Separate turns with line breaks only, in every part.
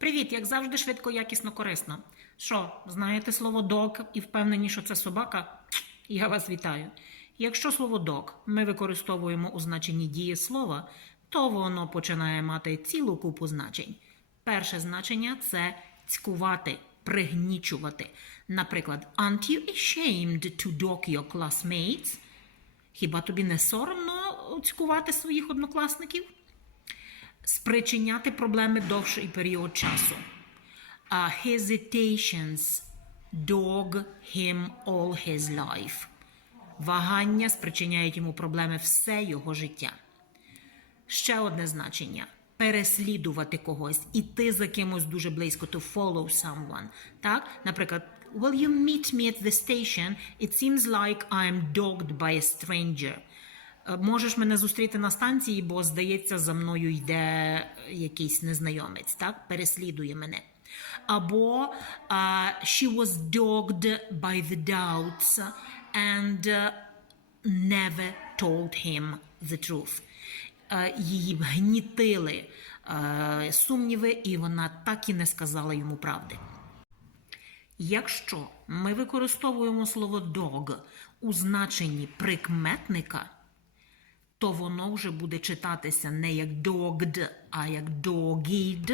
Привіт, як завжди, швидко, якісно, корисно. Що, знаєте слово dog і впевнені, що це собака? Я вас вітаю. Якщо слово dog ми використовуємо у значенні дієслова, то воно починає мати цілу купу значень. Перше значення це цькувати, пригнічувати. Наприклад, aren't you ashamed to dog your classmates? Хіба тобі не соромно цькувати своїх однокласників? Спричиняти проблеми довший період часу. Uh, hesitations dog him all his life. Вагання спричиняють йому проблеми все його життя. Ще одне значення переслідувати когось, іти за кимось дуже близько, to follow someone. Так? Наприклад, Will you meet me at the station? It seems like I'm dogged by a stranger. Е, Можеш мене зустріти на станції, бо здається, за мною йде якийсь незнайомець, так? Переслідує мене. Або а, she was dogged by the doubts and uh, never told him the truth. Е, Її гнітили е, сумніви, і вона так і не сказала йому правди. Якщо ми використовуємо слово dog у значенні прикметника, то воно вже буде читатися не як dogged, а як dogged,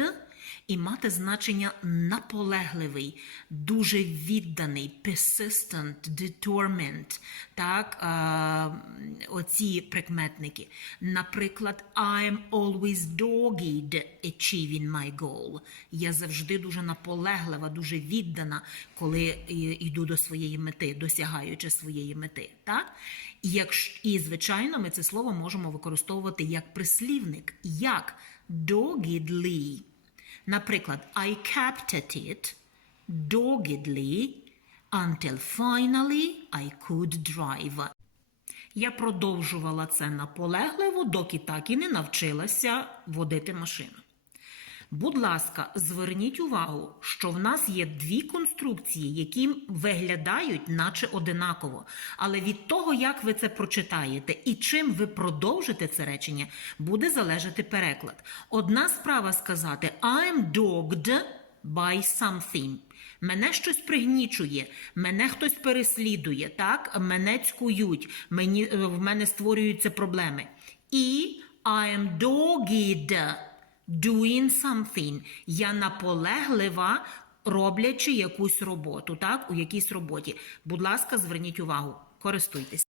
і мати значення наполегливий, дуже відданий, persistent, determined, так, е, оці прикметники. Наприклад, I'm always dogged achieving my goal. Я завжди дуже наполеглива, дуже віддана, коли е, йду до своєї мети, досягаючи своєї мети. Так? І, і, звичайно, ми це слово можемо використовувати як прислівник, як doggedly. Наприклад, I kept at it doggedly until finally I could drive. Я продовжувала це наполегливо, доки так і не навчилася водити машину. Будь ласка, зверніть увагу, що в нас є дві конструкції, які виглядають наче одинаково. Але від того, як ви це прочитаєте і чим ви продовжите це речення, буде залежати переклад. Одна справа сказати I'm dogged by something. Мене щось пригнічує, мене хтось переслідує, так? Мене цькують, мені, е, в мене створюються проблеми. І I am dogged doing something. Я наполеглива, роблячи якусь роботу, так? У якійсь роботі. Будь ласка, зверніть увагу, користуйтесь.